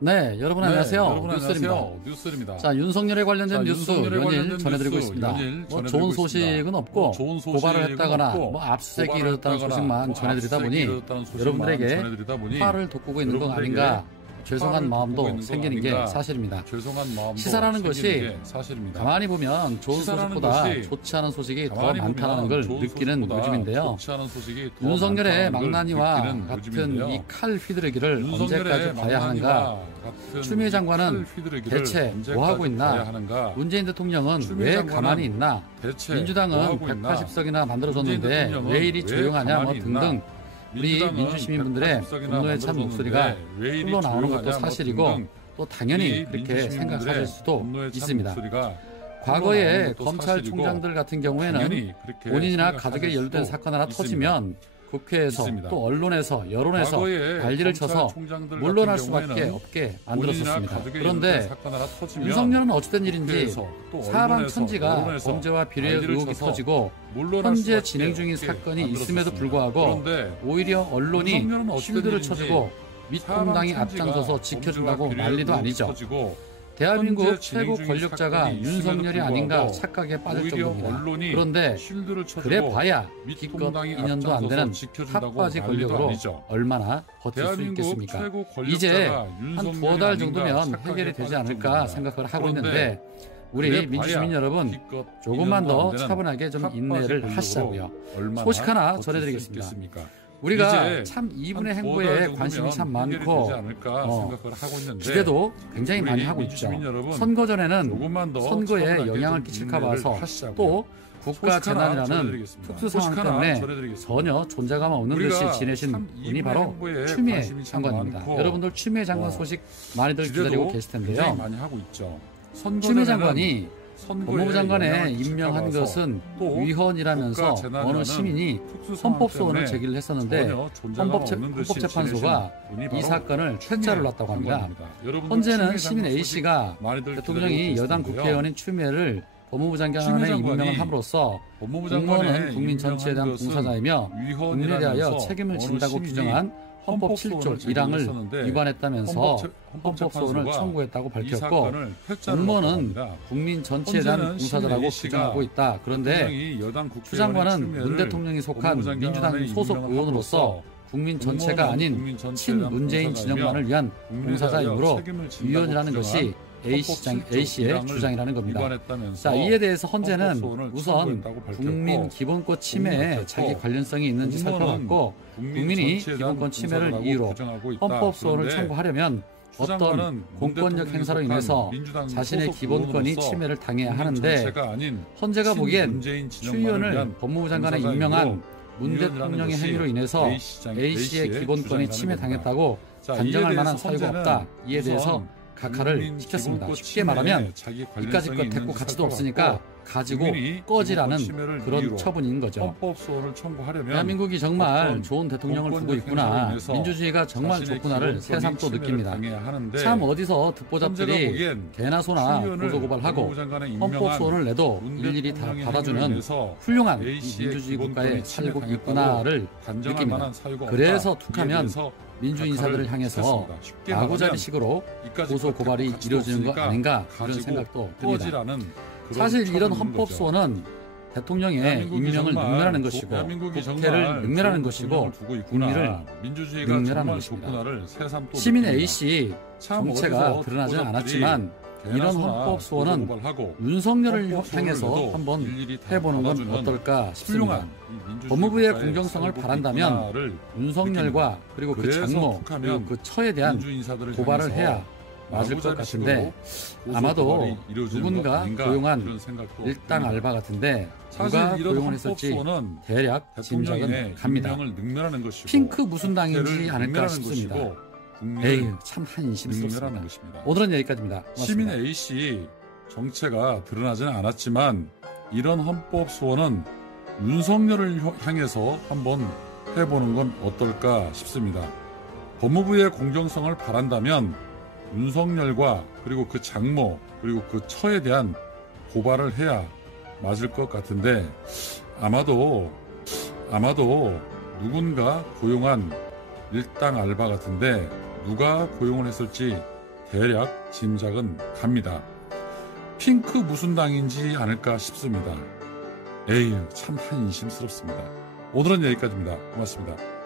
네, 여러분 안녕하세요. 여러분 뉴스입니다. 뉴스입니다. 자, 윤석열에 관련된 뉴스 연일 전해드리고 있습니다. 뭐 좋은 소식은 없고 고발을 했다거나 뭐 압수수색이 이루어졌다는 소식만 전해드리다 보니 여러분들에게 화를 돋구고 있는 것 아닌가 죄송한 마음도 생기는 게 사실입니다. 시사라는 것이 가만히 보면 좋은 소식보다 좋지 않은 소식이 더 많다는 걸 느끼는 요즘인데요. 윤석열의 망나니와 같은 이 칼 휘두르기를 언제까지 봐야 하는가? 추미애 장관은 대체 뭐하고 있나? 문재인 대통령은 왜 가만히 있나? 민주당은 180석이나 만들어줬는데 왜 이리 조용하냐? 뭐 등등 우리 민주시민분들의 분노에 찬 목소리가 흘러나오는 것도 사실이고 또 당연히 그렇게 생각하실 수도 있습니다. 과거에 검찰총장들 같은 경우에는 본인이나 가족에 연루된 사건 하나 터지면 국회에서 또 언론에서 여론에서 난리를 쳐서 물러날 수밖에 없게 만들었었습니다. 그런데 윤석열은 어찌된 일인지 사방천지가 범죄와 비리의 의혹이 터지고 현재 진행 중인 사건이 있음에도 불구하고 오히려 언론이 쉴드를 쳐주고 밑공당이 앞장서서 지켜준다고 난리도 아니죠. 대한민국 최고 권력자가 윤석열이 아닌가 착각에 빠질 정도입니다. 그런데 그래 봐야 기껏 2년도 안 되는 탑바지 권력으로 얼마나 버틸 수 있겠습니까? 이제 한 2달 정도면 해결이 되지 않을까 생각을 하고 있는데 우리 민주시민 여러분 조금만 더 차분하게 좀 인내를 하시자고요. 소식 하나 전해드리겠습니다. 우리가 참 이분의 행보에 관심이 참 많고 기대도 굉장히 많이 하고 있죠. 선거 전에는 선거에 영향을 끼칠까 봐서 또 국가 재난이라는 특수 상황 때문에 전혀 존재감 없는 듯이 지내신 분이 바로 추미애 장관입니다. 여러분들 추미애 장관 소식 많이들 기다리고 계실 텐데요. 추미애 장관이 법무부 장관에 임명한 것은 위헌이라면서 어느 시민이 헌법소원을 제기를 했었는데 헌법재판소가 이 사건을 퇴짜를 놨다고 합니다. 현재는 시민 A씨가 대통령이 여당 국회의원인 추미애를 법무부 장관에 임명을 함으로써 공무원은 국민 전체에 대한 봉사자이며 국민에 대하여 책임을 진다고 규정한 헌법 7조 1항을 위반했다면서 헌법소원을 청구했다고 밝혔고 공무원은 국민 전체에 대한 봉사자라고 규정하고 있다. 그런데 추 장관은 문 대통령이 속한 민주당 소속 의원으로서 국민 전체가 아닌 친문재인 진영만을 위한 봉사자이므로 위헌이라는 것이 A씨의 주장이라는 겁니다. 자, 이에 대해서 헌재는 우선 국민 기본권 침해에 자기 관련성이 있는지 살펴봤고 국민이 기본권 침해를 이유로 헌법소원을 청구하려면 어떤 공권력 행사로 인해서 자신의 기본권이 침해를 당해야 하는데 헌재가 보기엔 추 의원을 법무부 장관에 임명한 문 대통령의 행위로 인해서 A씨의 기본권이 침해당했다고 단정할 만한 사유가 없다. 이에 대해서 각하를 시켰습니다. 쉽게 말하면 이까짓 것 대꾸 가치도 없으니까 가지고 꺼지라는 그런 처분인 거죠. 대한민국이 정말 좋은 대통령을 두고 있구나, 민주주의가 정말 좋구나를 새삼 또 느낍니다. 참 어디서 듣보잡들이 개나 소나 고소고발하고 헌법소원을 내도 일일이 다 받아주는 훌륭한 민주주의 국가에 살고 있구나를 느낍니다. 그래서 툭하면 민주인 인사들을 향해서 아구자리식으로 고소 고발이 이루어지는 것 아닌가 그런 생각도 듭니다. 사실 이런 헌법소원은 대통령의 임명을 능멸하는 것이고 국회를 능멸하는 것이고 국민을 능멸하는 것입니다. 시민 A씨 정체가 드러나지는 않았지만 이런 헌법소원은 윤석열을 향해서 한번 해보는 건 어떨까 싶습니다. 법무부의 공정성을 바란다면 윤석열과 그리고 그 장모 그리고 그 처에 대한 고발을 해야 맞을 것 같은데 아마도 누군가 고용한 일당 알바 같은데 누가 고용을 했을지 대략 짐작은 갑니다. 핑크 무슨 당인지 않을까 싶습니다. 에이, 참 한심스럽습니다. 오늘은 여기까지입니다. 고맙습니다. 시민 A씨 정체가 드러나지는 않았지만 이런 헌법소원은 윤석열을 향해서 한번 해보는 건 어떨까 싶습니다. 법무부의 공정성을 바란다면 윤석열과 그리고 그 장모 그리고 그 처에 대한 고발을 해야 맞을 것 같은데 아마도 누군가 고용한 일당 알바 같은데 누가 고용을 했을지 대략 짐작은 갑니다. 핑크 무슨 당인지 아닐까 싶습니다. 에휴, 참 한인심스럽습니다. 오늘은 여기까지입니다. 고맙습니다.